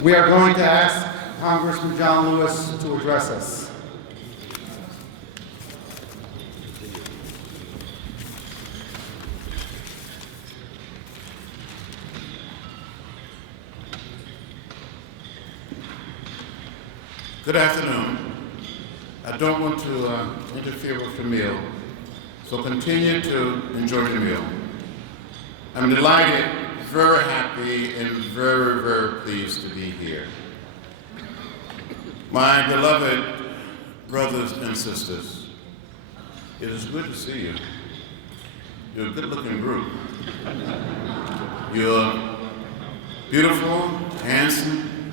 We are going to ask Congressman John Lewis to address us. Good afternoon. I don't want to interfere with the meal, so continue to enjoy the meal. I'm delighted, very happy, and very, very pleased to be here. My beloved brothers and sisters, it is good to see you. You're a good-looking group. You're beautiful, handsome.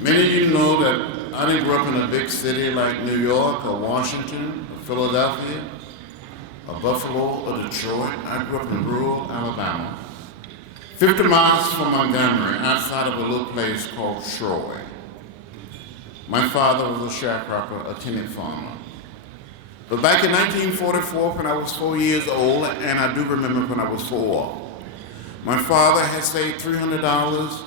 Many of you know that I didn't grow up in a big city like New York or Washington or Philadelphia or Buffalo or Detroit. I grew up in rural Alabama, 50 miles from Montgomery, outside of a little place called Troy. My father was a sharecropper, a tenant farmer. But back in 1944, when I was 4 years old, and I do remember when I was 4, my father had saved $300,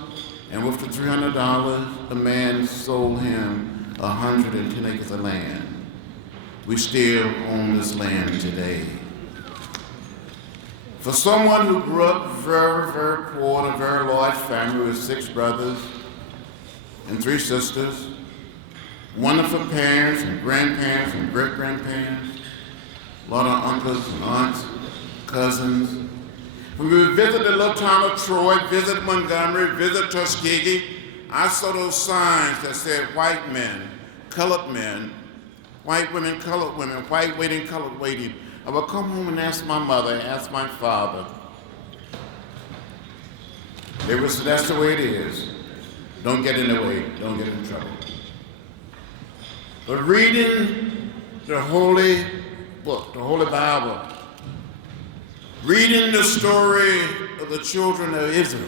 and with the $300, a man sold him 110 acres of land. We still own this land today. For someone who grew up very, very poor in a very large family with 6 brothers and 3 sisters, wonderful parents and grandparents and great-grandparents, a lot of uncles and aunts, cousins. When we would visit the little town of Troy, visit Montgomery, visit Tuskegee, I saw those signs that said white men, colored men, white women, colored women, white waiting, colored waiting. I would come home and ask my mother, ask my father. They would say, that's the way it is. Don't get in the way, don't get in trouble. But reading the Holy Book, the Holy Bible, reading the story of the children of Israel,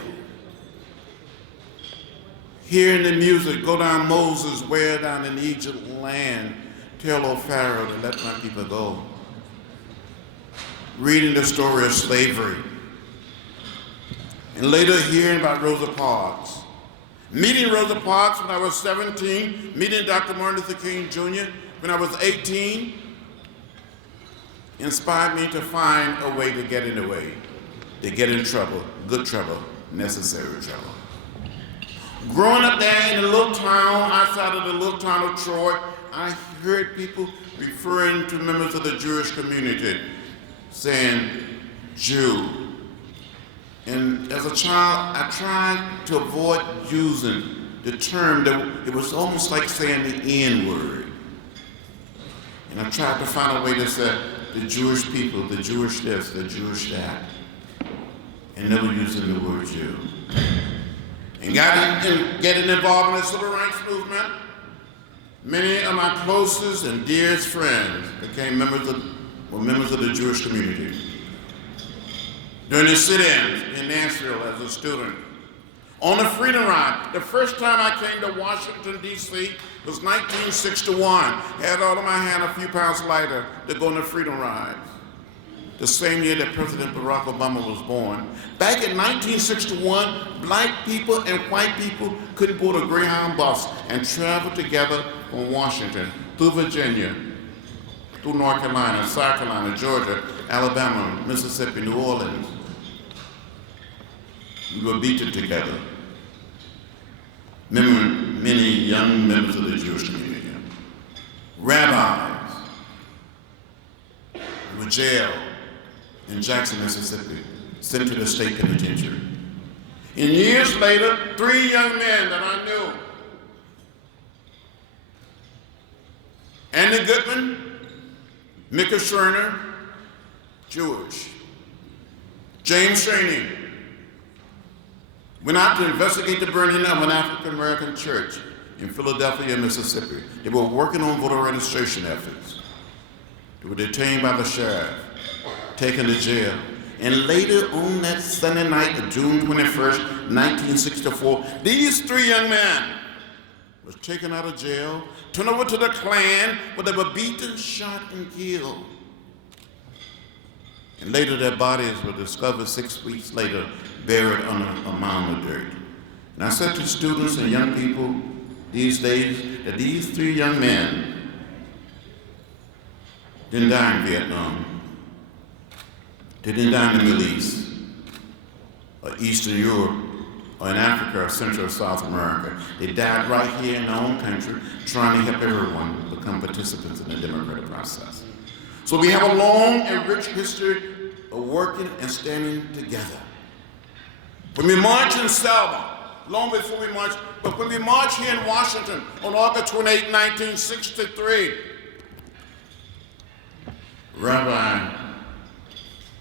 hearing the music, go down Moses' way down in Egypt land, tell old Pharaoh to let my people go. Reading the story of slavery, and later hearing about Rosa Parks. Meeting Rosa Parks when I was 17, meeting Dr. Martin Luther King Jr. when I was 18, inspired me to find a way to get in the way, to get in trouble, good trouble, necessary trouble. Growing up there in a little town, outside of the little town of Troy, I heard people referring to members of the Jewish community, saying, Jew. And as a child, I tried to avoid using the term that it was almost like saying the N-word. And I tried to find a way to say the Jewish people, the Jewish this, the Jewish that, and never using the word Jew. And getting involved in the civil rights movement, many of my closest and dearest friends became members of the Jewish community. During the sit-ins in Nashville as a student, on the Freedom Ride, the first time I came to Washington, D.C. was 1961. I had all of my hand a few pounds lighter to go on the Freedom Rides. The same year that President Barack Obama was born. Back in 1961, black people and white people couldn't board a Greyhound bus and travel together from Washington through Virginia, through North Carolina, South Carolina, Georgia, Alabama, Mississippi, New Orleans. We were beaten together. Many young members of the Jewish community, rabbis, were jailed in Jackson, Mississippi, sent to the state penitentiary. And years later, 3 young men that I knew, Andy Goodman, Micah Schreiner, Jewish, James Shaney, went out to investigate the burning of an African-American church in Philadelphia, Mississippi. They were working on voter registration efforts. They were detained by the sheriff, taken to jail. And later on that Sunday night of June 21st, 1964, these 3 young men was taken out of jail, turned over to the Klan, where they were beaten, shot, and killed. And later their bodies were discovered 6 weeks later, buried under a mound of dirt. And I said to students and young people these days that these three young men didn't die in Vietnam. They didn't die in the Middle East, or Eastern Europe, or in Africa, or Central or South America. They died right here in our own country, trying to help everyone become participants in the democratic process. So we have a long and rich history of working and standing together. When we march in Selma, long before we march, but when we march here in Washington on August 28, 1963, Rabbi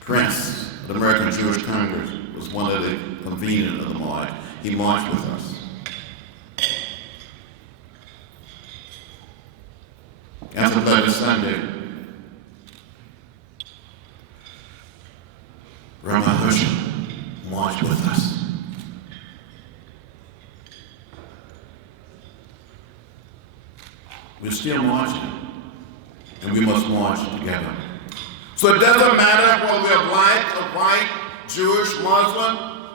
Prince of the American Jewish Congress was one of the conveners of the march. He marched with us. After Bloody Sunday, Rabbi Herschel marched with us. We're still marching, and we must march together. So it doesn't matter whether we're black or white, Jewish, Muslim,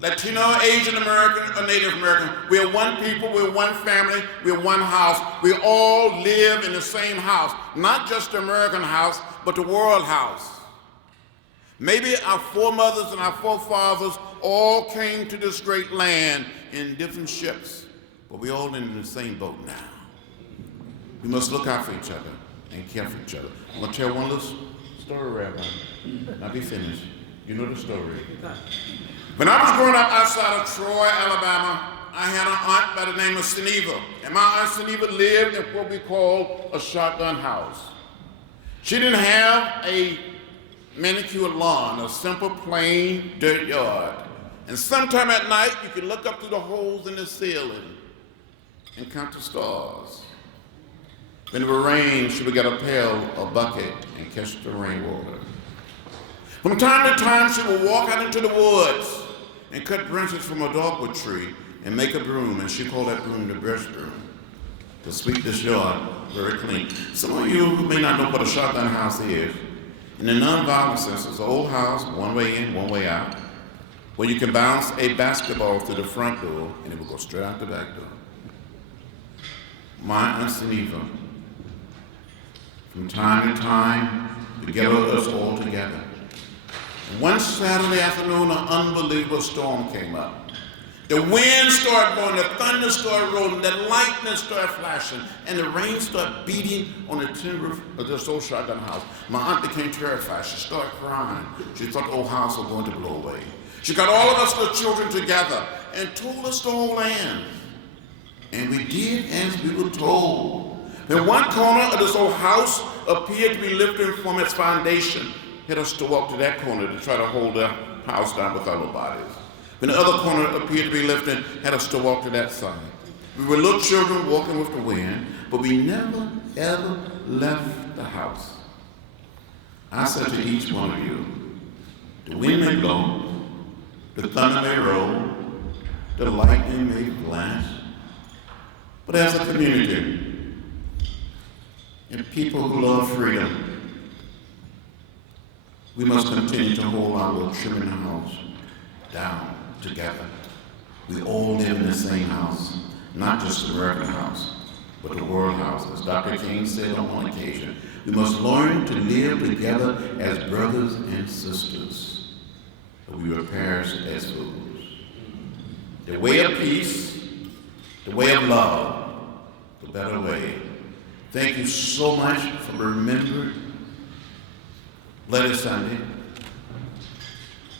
Latino, Asian American, or Native American. We're one people, we're one family, we're one house. We all live in the same house, not just the American house, but the world house. Maybe our foremothers and our forefathers all came to this great land in different ships, but we're all in the same boat now. We must look out for each other and care for each other. I'm going to tell one little story, Rabbi. I'll be finished. You know the story. When I was growing up outside of Troy, Alabama, I had an aunt by the name of Seneva. And my aunt Seneva lived in what we call a shotgun house. She didn't have a manicured lawn, a simple, plain dirt yard. And sometime at night, you could look up through the holes in the ceiling and count the stars. When it would rain, she would get a pail or bucket and catch the rainwater. From time to time, she would walk out into the woods and cut branches from a dogwood tree and make a broom, and she called that broom the brush broom, to sweep this yard very clean. Some of you who may not know what a shotgun house is, in the nonviolent sense, it's an old house, one way in, one way out, where you can bounce a basketball through the front door and it will go straight out the back door. My Aunt Seneva, from time to time, would gather us all together. And one Saturday afternoon, an unbelievable storm came up. The wind started blowing, the thunder started rolling, the lightning started flashing, and the rain started beating on the tin roof of this old shotgun house. My aunt became terrified. She started crying. She thought the old house was going to blow away. She got all of us, the children, together and told us to hold hands. And we did as we were told. Then one corner of this old house appeared to be lifted from its foundation. Hit us to walk to that corner to try to hold the house down with our bodies. When the other corner appeared to be lifted, had us to walk to that side. We were little children walking with the wind, but we never, ever left the house. I said to each one of you, the wind may blow, the thunder may roll, the lightning may flash, but as a community, and people who love freedom, we must continue to hold our little Sherman house down together. We all live in the same house, not just the American house, but the world house. As Dr. King said on one occasion, we must learn to live together as brothers and sisters, or we will perish as fools. The way of peace, the way of love, the better way. Thank you so much for remembering Bloody Sunday.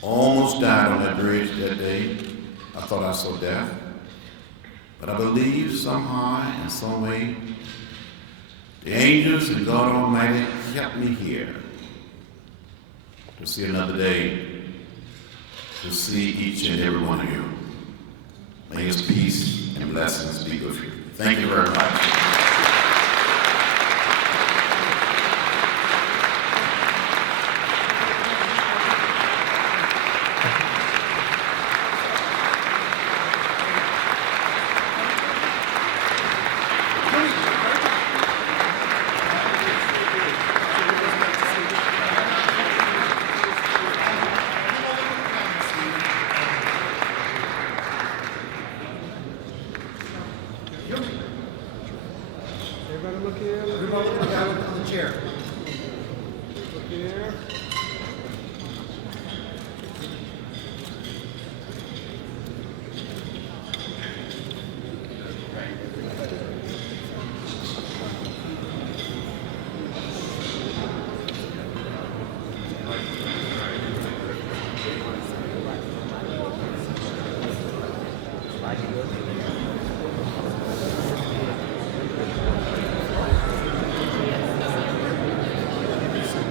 Almost died on that bridge that day. I thought I saw death. But I believe somehow, in some way, the angels and God Almighty kept me here to see another day, to see each and every one of you. May His peace and blessings be with you. Thank you very much. look here. Look Everybody look down on the chair. here.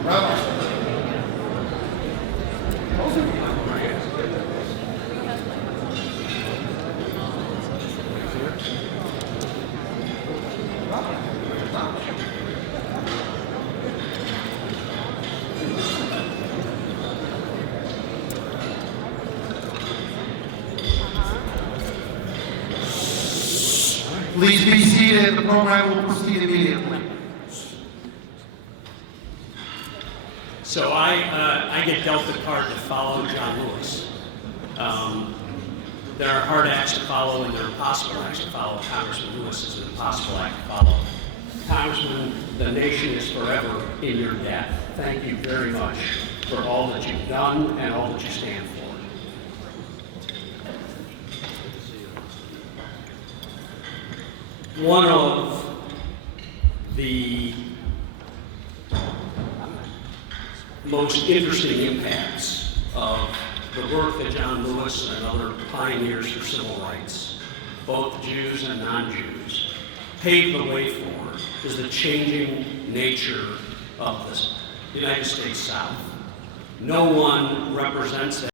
Bravo. Please be seated. The program will proceed immediately. So I get dealt the card to follow John Lewis. There are hard acts to follow and there are impossible acts to follow. Congressman Lewis is an impossible act to follow. Congressman, the nation is forever in your debt. Thank you very much for all that you've done and all that you stand for. One of the most interesting impacts of the work that John Lewis and other pioneers for civil rights, both Jews and non-Jews, paved the way for is the changing nature of the United States South. No one represents that.